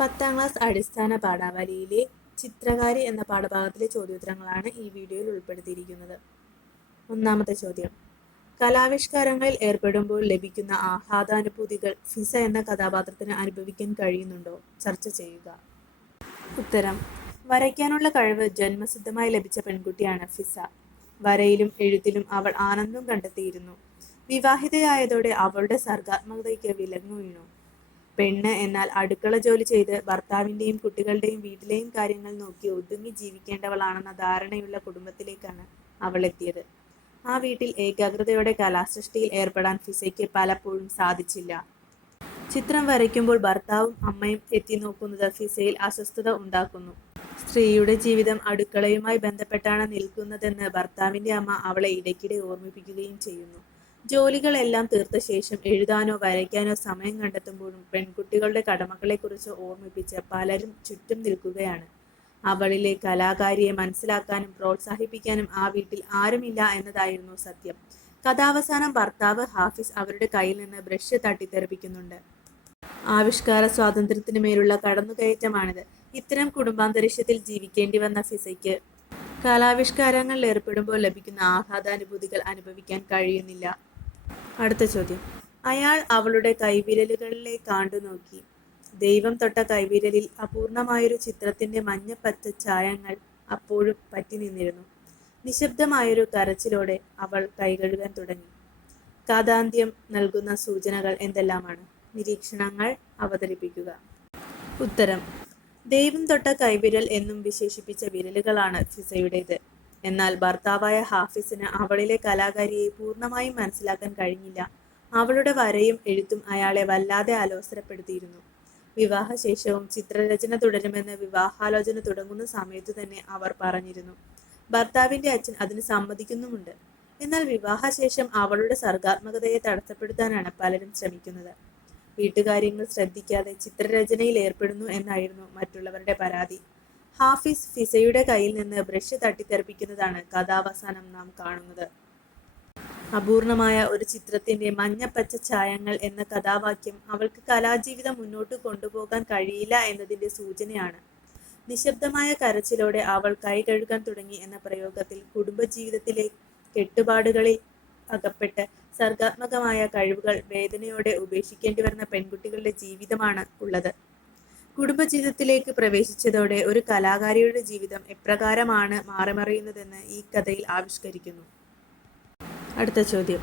പത്താം ക്ലാസ് അടിസ്ഥാന പാഠാവലിയിലെ ചിത്രകാരി എന്ന പാഠഭാഗത്തിലെ ചോദ്യോത്തരങ്ങളാണ് ഈ വീഡിയോയിൽ ഉൾപ്പെടുത്തിയിരിക്കുന്നത്. ഒന്നാമത്തെ ചോദ്യം. കലാവിഷ്കാരങ്ങളിൽ ഏർപ്പെടുമ്പോൾ ലഭിക്കുന്ന ആഹ്ലാദാനുഭൂതികൾ ഫിസ എന്ന കഥാപാത്രത്തിന് അനുഭവിക്കാൻ കഴിയുന്നുണ്ടോ? ചർച്ച ചെയ്യുക. ഉത്തരം. വരയ്ക്കാനുള്ള കഴിവ് ജന്മസിദ്ധമായി ലഭിച്ച പെൺകുട്ടിയാണ് ഫിസ. വരയിലും എഴുത്തിലും അവൾ ആനന്ദം കണ്ടെത്തിയിരുന്നു. വിവാഹിതയായതോടെ അവളുടെ സർഗാത്മകതയ്ക്ക് വിലങ്ങു വീണു പെണ്ണ് എന്നാൽ അടുക്കള ജോലി ചെയ്ത് ഭർത്താവിന്റെയും കുട്ടികളുടെയും വീട്ടിലെയും കാര്യങ്ങൾ നോക്കി ഒതുങ്ങി ജീവിക്കേണ്ടവളാണെന്ന ധാരണയുള്ള കുടുംബത്തിലേക്കാണ് അവൾ എത്തിയത് ആ വീട്ടിൽ ഏകാഗ്രതയോടെ കലാസൃഷ്ടിയിൽ ഏർപ്പെടാൻ ഫിസയ്ക്ക് പലപ്പോഴും സാധിച്ചില്ല. ചിത്രം വരയ്ക്കുമ്പോൾ ഭർത്താവും അമ്മയും എത്തി നോക്കുന്നത് ഫിസയിൽ അസ്വസ്ഥത ഉണ്ടാക്കുന്നു. സ്ത്രീയുടെ ജീവിതം അടുക്കളയുമായി ബന്ധപ്പെട്ടാണ് നിൽക്കുന്നതെന്ന് ഭർത്താവിന്റെ അമ്മ അവളെ ഇടയ്ക്കിടെ ഓർമ്മിപ്പിക്കുകയും ചെയ്യുന്നു. ജോലികളെല്ലാം തീർത്ത ശേഷം എഴുതാനോ വരയ്ക്കാനോ സമയം കണ്ടെത്തുമ്പോഴും പെൺകുട്ടികളുടെ കടമകളെക്കുറിച്ച് ഓർമ്മിപ്പിച്ച് പലരും ചുറ്റും നിൽക്കുകയാണ്. അവളിലെ കലാകാരിയെ മനസ്സിലാക്കാനും പ്രോത്സാഹിപ്പിക്കാനും ആ വീട്ടിൽ ആരുമില്ല എന്നതായിരുന്നു സത്യം. കഥാവസാനം ഭർത്താവ് ഹാഫിസ് അവരുടെ കയ്യിൽ നിന്ന് ബ്രഷ് തട്ടിത്തെറിപ്പിക്കുന്നുണ്ട്. ആവിഷ്കാര സ്വാതന്ത്ര്യത്തിന് മേലുള്ള കടന്നുകയറ്റമാണിത്. ഇത്തരം കുടുംബാന്തരീക്ഷത്തിൽ ജീവിക്കേണ്ടി വന്ന ഫിസയ്ക്ക് കലാവിഷ്കാരങ്ങളിൽ ഏർപ്പെടുമ്പോൾ ലഭിക്കുന്ന ആഹ്ലാദാനുഭൂതികൾ അനുഭവിക്കാൻ കഴിയുന്നില്ല. അടുത്ത ചോദ്യം. അയാൾ അവളുടെ കൈവിരലുകളിലെ കാണ്ടു നോക്കി. ദൈവം തൊട്ട കൈവിരലിൽ അപൂർണമായൊരു ചിത്രത്തിന്റെ മഞ്ഞപ്പച്ച ഛായങ്ങൾ അപ്പോഴും പറ്റി നിന്നിരുന്നു. നിശബ്ദമായൊരു കരച്ചിലോടെ അവൾ കൈകഴുകാൻ തുടങ്ങി. കാതാന്ത്യം നൽകുന്ന സൂചനകൾ എന്തെല്ലാമാണ്? നിരീക്ഷണങ്ങൾ അവതരിപ്പിക്കുക. ഉത്തരം. ദൈവം തൊട്ട കൈവിരൽ എന്നും വിശേഷിപ്പിച്ച വിരലുകളാണ് ഫിസയുടേത്. എന്നാൽ ഭർത്താവായ ഹാഫിസിന് അവളിലെ കലാകാരിയെ പൂർണമായും മനസ്സിലാക്കാൻ കഴിഞ്ഞില്ല. അവളുടെ വരയും എഴുത്തും അയാളെ വല്ലാതെ അലോസരപ്പെടുത്തിയിരുന്നു. വിവാഹശേഷവും ചിത്രരചന തുടരുമെന്ന് വിവാഹാലോചന തുടങ്ങുന്ന സമയത്തു തന്നെ അവർ പറഞ്ഞിരുന്നു. ഭർത്താവിന്റെ അച്ഛൻ അതിന് സമ്മതിക്കുന്നുമുണ്ട്. എന്നാൽ വിവാഹശേഷം അവളുടെ സർഗാത്മകതയെ തടസ്സപ്പെടുത്താനാണ് പലരും ശ്രമിക്കുന്നത്. വീട്ടുകാര്യങ്ങൾ ശ്രദ്ധിക്കാതെ ചിത്രരചനയിൽ ഏർപ്പെടുന്നു എന്നായിരുന്നു മറ്റുള്ളവരുടെ പരാതി. ഹാഫിസ് ഫിസയുടെ കയ്യിൽ നിന്ന് ബ്രഷ് തട്ടിത്തെറിപ്പിക്കുന്നതാണ് കഥാവസാനം നാം കാണുന്നത്. അപൂർണമായ ഒരു ചിത്രത്തിന്റെ മഞ്ഞപ്പച്ച ഛായങ്ങൾ എന്ന കഥാവാക്യം അവൾക്ക് കലാജീവിതം മുന്നോട്ട് കൊണ്ടുപോകാൻ കഴിയില്ല എന്നതിന്റെ സൂചനയാണ്. നിശബ്ദമായ കരച്ചിലോടെ അവൾ കൈ കഴുകാൻ തുടങ്ങി എന്ന പ്രയോഗത്തിൽ കുടുംബജീവിതത്തിലെ കെട്ടുപാടുകളിൽ അകപ്പെട്ട് സർഗാത്മകമായ കഴിവുകൾ വേദനയോടെ ഉപേക്ഷിക്കേണ്ടി വരുന്ന പെൺകുട്ടികളുടെ ജീവിതമാണ് ഉള്ളത്. കുടുംബജീവിതത്തിലേക്ക് പ്രവേശിച്ചതോടെ ഒരു കലാകാരിയുടെ ജീവിതം എപ്രകാരമാണ് മാറിമറിയുന്നതെന്ന് ഈ കഥയിൽ ആവിഷ്കരിക്കുന്നു. അടുത്ത ചോദ്യം.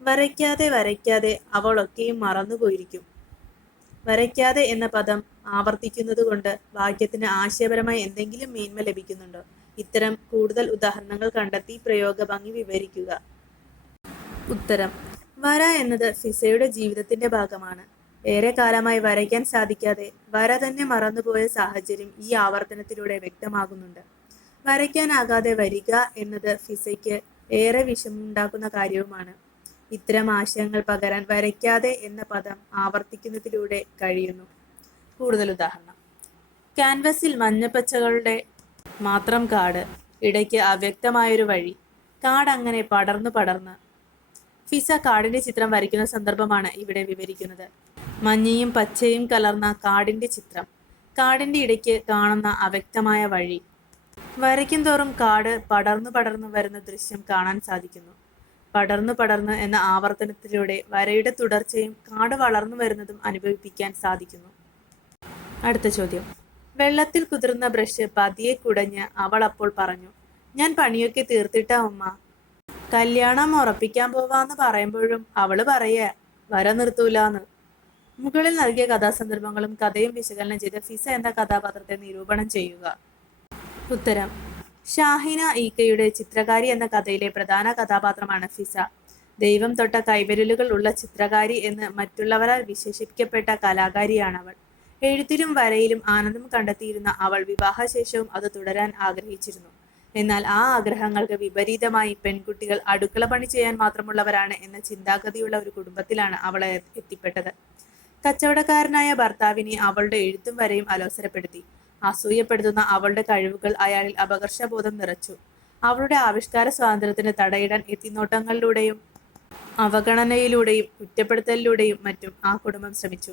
വരയ്ക്കാതെ വരയ്ക്കാതെ അവളൊക്കെയും മറന്നുപോയിരിക്കും. വരയ്ക്കാതെ എന്ന പദം ആവർത്തിക്കുന്നത് കൊണ്ട് വാക്യത്തിന് ആശയപരമായി എന്തെങ്കിലും മേന്മ ലഭിക്കുന്നുണ്ടോ? ഇത്തരം കൂടുതൽ ഉദാഹരണങ്ങൾ കണ്ടെത്തി പ്രയോഗ ഭംഗി വിവരിക്കുക. ഉത്തരം. വര എന്നത് ഫിസയുടെ ജീവിതത്തിന്റെ ഭാഗമാണ്. ഏറെ കാലമായി വരയ്ക്കാൻ സാധിക്കാതെ വര തന്നെ മറന്നുപോയ സാഹചര്യം ഈ ആവർത്തനത്തിലൂടെ വ്യക്തമാകുന്നുണ്ട്. വരയ്ക്കാനാകാതെ വരിക എന്നത് ഫിസയ്ക്ക് ഏറെ വിഷമുണ്ടാക്കുന്ന കാര്യവുമാണ്. ഇത്തരം ആശയങ്ങൾ പകരാൻ വരയ്ക്കാതെ എന്ന പദം ആവർത്തിക്കുന്നതിലൂടെ കഴിയുന്നു. കൂടുതൽ ഉദാഹരണം. ക്യാൻവസിൽ മഞ്ഞപ്പച്ചകളുടെ മാത്രം കാട് ഇടയ്ക്ക് അവ്യക്തമായൊരു വഴി. കാട് അങ്ങനെ പടർന്നു പടർന്ന്. ഫിസ കാടിന്റെ ചിത്രം വരയ്ക്കുന്ന സന്ദർഭമാണ് ഇവിടെ വിവരിക്കുന്നത്. മഞ്ഞയും പച്ചയും കലർന്ന കാടിന്റെ ചിത്രം. കാടിന്റെ ഇടയ്ക്ക് കാണുന്ന അവ്യക്തമായ വഴി. വരയ്ക്കും തോറും കാട് പടർന്നു പടർന്നു വരുന്ന ദൃശ്യം കാണാൻ സാധിക്കുന്നു. പടർന്നു പടർന്ന് എന്ന ആവർത്തനത്തിലൂടെ വരയുടെ തുടർച്ചയും കാട് വളർന്നു വരുന്നതും അനുഭവിപ്പിക്കാൻ സാധിക്കുന്നു. അടുത്ത ചോദ്യം. വെള്ളത്തിൽ കുതിർന്ന ബ്രഷ് പതിയെ കുടഞ്ഞ് അവൾ അപ്പോൾ പറഞ്ഞു ഞാൻ പണിയൊക്കെ തീർത്തിട്ടാ ഉമ്മ. കല്യാണം ഉറപ്പിക്കാൻ പോവാന്ന് പറയുമ്പോഴും അവൾ പറയ വര നിർത്തൂലാന്ന്. മുകളിൽ നൽകിയ കഥാസന്ദർഭങ്ങളും കഥയും വിശകലനം ചെയ്ത് ഫിസ എന്ന കഥാപാത്രത്തെ നിരൂപണം ചെയ്യുക. ഉത്തരം. ഷാഹിന ഈക്കയുടെ ചിത്രകാരി എന്ന കഥയിലെ പ്രധാന കഥാപാത്രമാണ് ഫിസ. ദൈവം തൊട്ട കൈവിരലുകൾ ഉള്ള ചിത്രകാരി എന്ന് മറ്റുള്ളവരാൽ വിശേഷിപ്പിക്കപ്പെട്ട കലാകാരിയാണ് അവൾ എഴുത്തിലും വരയിലും ആനന്ദം കണ്ടെത്തിയിരുന്ന അവൾ വിവാഹശേഷവും അത് തുടരാൻ ആഗ്രഹിച്ചിരുന്നു. എന്നാൽ ആ ആഗ്രഹങ്ങൾക്ക് വിപരീതമായി പെൺകുട്ടികൾ അടുക്കള പണി ചെയ്യാൻ മാത്രമുള്ളവരാണ് എന്ന ചിന്താഗതിയുള്ള ഒരു കുടുംബത്തിലാണ് അവളെ എത്തിപ്പെട്ടത്. കച്ചവടക്കാരനായ ഭർത്താവിനെ അവളുടെ എഴുത്തും വരെയും അലോസരപ്പെടുത്തി. അസൂയപ്പെടുത്തുന്ന അവളുടെ കഴിവുകൾ അയാളിൽ അപകർഷബോധം നിറച്ചു. അവളുടെ ആവിഷ്കാര സ്വാതന്ത്ര്യത്തിന് തടയിടാൻ എത്തിനോട്ടങ്ങളിലൂടെയും അവഗണനയിലൂടെയും കുറ്റപ്പെടുത്തലിലൂടെയും മറ്റും ആ കുടുംബം ശ്രമിച്ചു.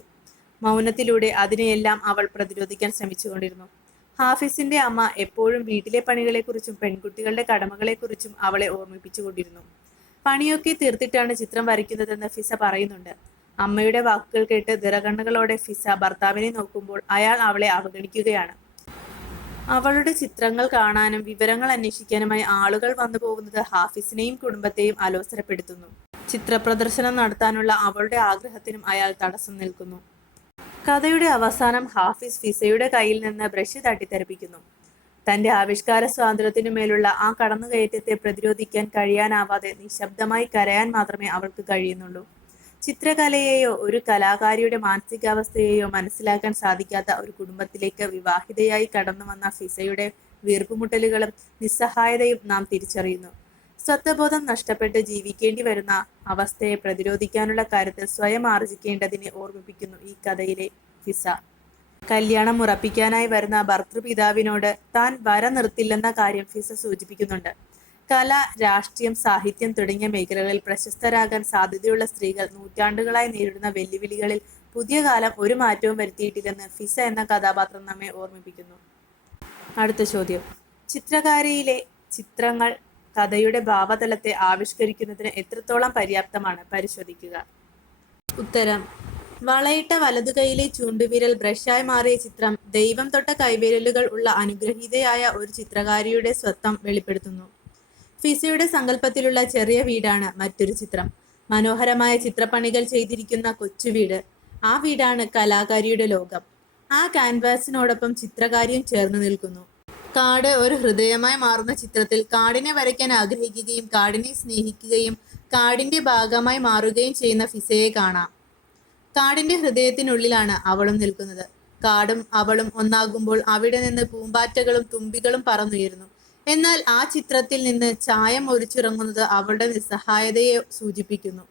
മൗനത്തിലൂടെ അതിനെയെല്ലാം അവൾ പ്രതിരോധിക്കാൻ ശ്രമിച്ചുകൊണ്ടിരുന്നു. ഹാഫിസിന്റെ അമ്മ എപ്പോഴും വീട്ടിലെ പണികളെക്കുറിച്ചും പെൺകുട്ടികളുടെ കടമകളെക്കുറിച്ചും അവളെ ഓർമ്മിപ്പിച്ചുകൊണ്ടിരുന്നു. പണിയൊക്കെ തീർത്തിട്ടാണ് ചിത്രം വരയ്ക്കുന്നതെന്ന് ഫിസ പറയുന്നുണ്ട്. അമ്മയുടെ വാക്കുകൾ കേട്ട് ദിറകണ്ണുകളോടെ ഫിസ ഭർത്താവിനെ നോക്കുമ്പോൾ അയാൾ അവളെ അവഗണിക്കുകയാണ്. അവളുടെ ചിത്രങ്ങൾ കാണാനും വിവരങ്ങൾ അന്വേഷിക്കാനുമായി ആളുകൾ വന്നു പോകുന്നത് ഹാഫിസിനെയും കുടുംബത്തെയും അലോസരപ്പെടുത്തുന്നു. ചിത്രപ്രദർശനം നടത്താനുള്ള അവളുടെ ആഗ്രഹത്തിനും അയാൾ തടസ്സം നിൽക്കുന്നു. കഥയുടെ അവസാനം ഹാഫിസ് ഫിസയുടെ കയ്യിൽ നിന്ന് ബ്രഷ് തട്ടിത്തെറിപ്പിക്കുന്നു. തന്റെ ആവിഷ്കാര സ്വാതന്ത്ര്യത്തിനു മേലുള്ള ആ കടന്നുകയറ്റത്തെ പ്രതിരോധിക്കാൻ കഴിയാനാവാതെ നിശബ്ദമായി കരയാൻ മാത്രമേ അവൾക്ക് കഴിയുന്നുള്ളൂ. ചിത്രകലയെയോ ഒരു കലാകാരിയുടെ മാനസികാവസ്ഥയെയോ മനസ്സിലാക്കാൻ സാധിക്കാത്ത ഒരു കുടുംബത്തിലേക്ക് വിവാഹിതയായി കടന്നു വന്ന ഫിസയുടെ വീർപ്പുമുട്ടലുകളും നിസ്സഹായതയും നാം തിരിച്ചറിയുന്നു. സ്വത്വബോധം നഷ്ടപ്പെട്ട് ജീവിക്കേണ്ടി വരുന്ന അവസ്ഥയെ പ്രതിരോധിക്കാനുള്ള കാര്യത്തിൽ സ്വയം ആർജിക്കേണ്ടതിനെ ഓർമ്മിപ്പിക്കുന്നു ഈ കഥയിലെ ഫിസ. കല്യാണം ഉറപ്പിക്കാനായി വരുന്ന ഭർത്തൃപിതാവിനോട് താൻ വര നിർത്തില്ലെന്ന കാര്യം ഫിസ സൂചിപ്പിക്കുന്നുണ്ട്. കല രാഷ്ട്രീയം സാഹിത്യം തുടങ്ങിയ മേഖലകളിൽ പ്രശസ്തരാകാൻ സാധ്യതയുള്ള സ്ത്രീകൾ നൂറ്റാണ്ടുകളായി നേരിടുന്ന വെല്ലുവിളികളിൽ പുതിയ കാലം ഒരു മാറ്റവും വരുത്തിയിട്ടില്ലെന്ന് ഫിസ എന്ന കഥാപാത്രം നമ്മെ ഓർമ്മിപ്പിക്കുന്നു. അടുത്ത ചോദ്യം. ചിത്രകാരിയിലെ ചിത്രങ്ങൾ കഥയുടെ ഭാവതലത്തെ ആവിഷ്കരിക്കുന്നതിന് എത്രത്തോളം പര്യാപ്തമാണ്? പരിശോധിക്കുക. ഉത്തരം. വളയിട്ട വലതുകൈയിലെ ചൂണ്ടുവിരൽ ബ്രഷായി മാറിയ ചിത്രം ദൈവം തൊട്ട കൈവിരലുകൾ ഉള്ള അനുഗ്രഹീതയായ ഒരു ചിത്രകാരിയുടെ സ്വത്വം വെളിപ്പെടുത്തുന്നു. ഫിസയുടെ സങ്കല്പത്തിലുള്ള ചെറിയ വീടാണ് മറ്റൊരു ചിത്രം. മനോഹരമായ ചിത്രപ്പണികൾ ചെയ്തിരിക്കുന്ന കൊച്ചു വീട്. ആ വീടാണ് കലാകാരിയുടെ ലോകം. ആ ക്യാൻവാസിനോടൊപ്പം ചിത്രകാരിയും ചേർന്ന് നിൽക്കുന്നു. കാട് ഒരു ഹൃദയമായി മാറുന്ന ചിത്രത്തിൽ കാടിനെ വരയ്ക്കാൻ ആഗ്രഹിക്കുകയും കാടിനെ സ്നേഹിക്കുകയും കാടിന്റെ ഭാഗമായി മാറുകയും ചെയ്യുന്ന ഫിസയെ കാണാം. കാടിന്റെ ഹൃദയത്തിനുള്ളിലാണ് അവളും നിൽക്കുന്നത്. കാടും അവളും ഒന്നാകുമ്പോൾ അവിടെ നിന്ന് പൂമ്പാറ്റകളും തുമ്പികളും പറന്നുയരുന്നു. എന്നാൽ ആ ചിത്രത്തിൽ നിന്ന് ചായം ഒരിച്ചിറങ്ങുന്നത് അവളുടെ നിസ്സഹായതയെ സൂചിപ്പിക്കുന്നു.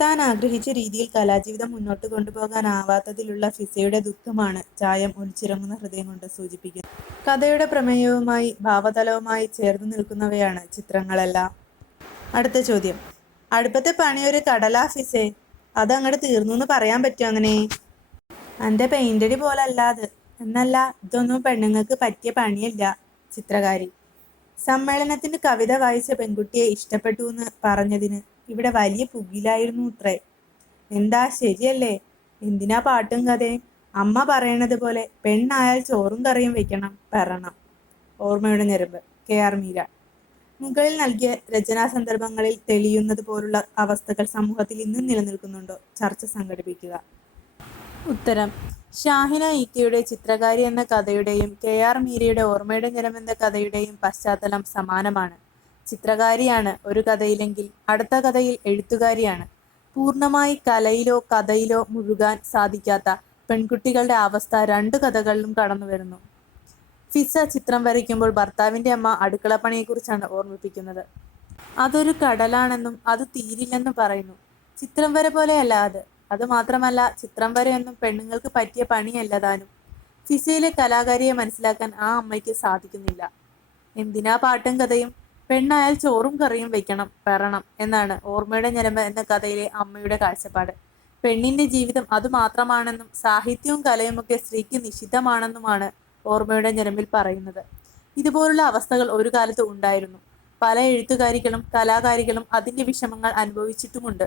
താൻ ആഗ്രഹിച്ച രീതിയിൽ കലാജീവിതം മുന്നോട്ട് കൊണ്ടുപോകാനാവാത്തതിലുള്ള ഫിസയുടെ ദുഃഖമാണ് ചായം ഒലിച്ചിറങ്ങുന്ന ഹൃദയം കൊണ്ട് സൂചിപ്പിക്കുന്നത്. കഥയുടെ പ്രമേയവുമായി ഭാവതലവുമായി ചേർന്ന് നിൽക്കുന്നവയാണ് ചിത്രങ്ങളെല്ലാം. അടുത്ത ചോദ്യം. അടുപ്പത്തെ പണിയൊരു കടലാ ഫിസേ അതങ്ങോട്ട് തീർന്നു എന്ന് പറയാൻ പറ്റുമോ അങ്ങനെ? എന്റെ പെയിന്റടി പോലല്ലാതെ. എന്നല്ല ഇതൊന്നും പെണ്ണുങ്ങൾക്ക് പറ്റിയ പണിയല്ല ചിത്രകാരി. സമ്മേളനത്തിന് കവിത വായിച്ച പെൺകുട്ടിയെ ഇഷ്ടപ്പെട്ടു എന്ന് പറഞ്ഞതിന് ഇവിടെ വലിയ പുകിലായിരുന്നു ഉത്രേ. എന്താ ശരിയല്ലേ? എന്തിനാ പാട്ടും കഥയും? അമ്മ പറയണത് പോലെ പെണ്ണായാൽ ചോറും കറിയും വെക്കണം പറണം. ഓർമ്മയുടെ ഞെരുമ്പ്. K R Meera. മുകളിൽ നൽകിയ രചനാ സന്ദർഭങ്ങളിൽ തെളിയുന്നത് പോലുള്ള അവസ്ഥകൾ സമൂഹത്തിൽ ഇന്നും നിലനിൽക്കുന്നുണ്ടോ? ചർച്ച സംഘടിപ്പിക്കുക. ഉത്തരം. ഷാഹിന ഇക്കയുടെ ചിത്രകാരി എന്ന കഥയുടെയും കെ ആർ മീരയുടെ ഓർമ്മയുടെ നിലം എന്ന കഥയുടെയും പശ്ചാത്തലം സമാനമാണ്. ചിത്രകാരിയാണ് ഒരു കഥയിലെങ്കിൽ അടുത്ത കഥയിൽ എഴുത്തുകാരിയാണ്. പൂർണമായി കലയിലോ കഥയിലോ മുഴുകാൻ സാധിക്കാത്ത പെൺകുട്ടികളുടെ അവസ്ഥ രണ്ട് കഥകളിലും കടന്നു വരുന്നു. ഫിസ ചിത്രം വരയ്ക്കുമ്പോൾ ഭർത്താവിന്റെ അമ്മ അടുക്കളപ്പണിയെക്കുറിച്ചാണ് ഓർമ്മിപ്പിക്കുന്നത്. അതൊരു കടലാണെന്നും അത് തീരില്ലെന്നും പറയുന്നു. ചിത്രം വര പോലെയല്ല അത്. അത് മാത്രമല്ല ചിത്രം വരെയൊന്നും പെണ്ണുങ്ങൾക്ക് പറ്റിയ പണിയല്ല താനും. ഫിസയിലെ കലാകാരിയെ മനസ്സിലാക്കാൻ ആ അമ്മയ്ക്ക് സാധിക്കുന്നില്ല. എന്തിനാ പാട്ടും കഥയും? പെണ്ണായാൽ ചോറും കറിയും വെക്കണം പെറണം എന്നാണ് ഓർമ്മയുടെ ഞരമ്പ് എന്ന കഥയിലെ അമ്മയുടെ കാഴ്ചപ്പാട്. പെണ്ണിന്റെ ജീവിതം അതുമാത്രമാണെന്നും സാഹിത്യവും കലയുമൊക്കെ സ്ത്രീക്ക് നിഷിദ്ധമാണെന്നുമാണ് ഓർമ്മയുടെ ഞരമ്പിൽ പറയുന്നത്. ഇതുപോലുള്ള അവസ്ഥകൾ ഒരു കാലത്ത് ഉണ്ടായിരുന്നു. പല എഴുത്തുകാരികളും കലാകാരികളും അതിന്റെ വിഷമങ്ങൾ അനുഭവിച്ചിട്ടുമുണ്ട്.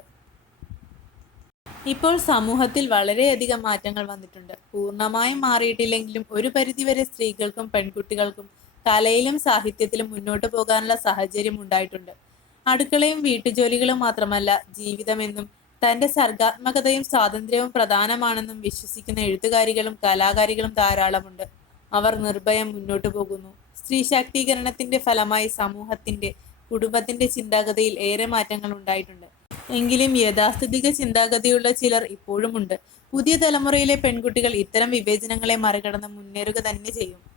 ഇപ്പോൾ സമൂഹത്തിൽ വളരെയധികം മാറ്റങ്ങൾ വന്നിട്ടുണ്ട്. പൂർണമായും മാറിയിട്ടില്ലെങ്കിലും ഒരു പരിധിവരെ സ്ത്രീകൾക്കും പെൺകുട്ടികൾക്കും കലയിലും സാഹിത്യത്തിലും മുന്നോട്ട് പോകാനുള്ള സാഹചര്യം ഉണ്ടായിട്ടുണ്ട്. അടുക്കളയും വീട്ടുജോലികളും മാത്രമല്ല ജീവിതമെന്നും തന്റെ സർഗാത്മകതയും സ്വാതന്ത്ര്യവും പ്രധാനമാണെന്നും വിശ്വസിക്കുന്ന എഴുത്തുകാരികളും കലാകാരികളും ധാരാളമുണ്ട്. അവർ നിർഭയം മുന്നോട്ട് പോകുന്നു. സ്ത്രീ ശാക്തീകരണത്തിന്റെ ഫലമായി സമൂഹത്തിന്റെ കുടുംബത്തിന്റെ ചിന്താഗതിയിൽ ഏറെ മാറ്റങ്ങൾ ഉണ്ടായിട്ടുണ്ട്. എങ്കിലും യഥാസ്ഥിതിക ചിന്താഗതിയുള്ള ചിലർ ഇപ്പോഴുമുണ്ട്. പുതിയ തലമുറയിലെ പെൺകുട്ടികൾ ഇത്തരം വിവേചനങ്ങളെ മറികടന്ന് മുന്നേറുക തന്നെ ചെയ്യും.